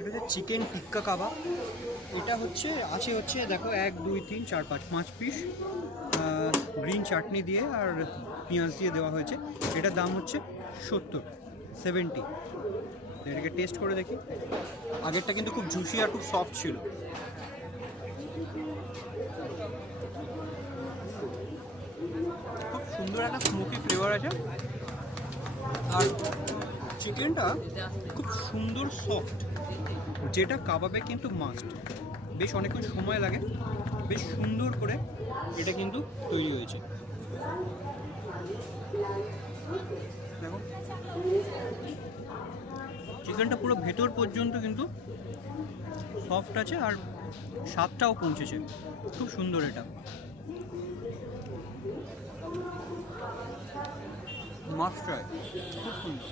এটা হচ্ছে চিকেন টিক্কা কাবাব। এটা হচ্ছে দেখো 1 2 3 4 5 5 পিস গ্রিন চাটনি দিয়ে আর পেঁয়াজ দিয়ে দেওয়া হয়েছে। এটার দাম হচ্ছে 70। এটাকে টেস্ট করে দেখি। আগেরটা কিন্তু খুব জুসি আর খুব সফট ছিল। খুব সুন্দর একটা স্মোকি ফ্লেভার আছে আর চিকেনটা খুব সুন্দর সফট, যেটা কাবাবে কিন্তু মাস্ট। বেশ অনেকক্ষণ সময় লাগে, বেশ সুন্দর করে এটা কিন্তু তৈরি হয়েছে। দেখো চিকেনটা পুরো ভেতর পর্যন্ত কিন্তু সফট আছে আর স্বাদটাও পৌঁছেছে। খুব সুন্দর, এটা মাস্ট ট্রাই, খুব সুন্দর।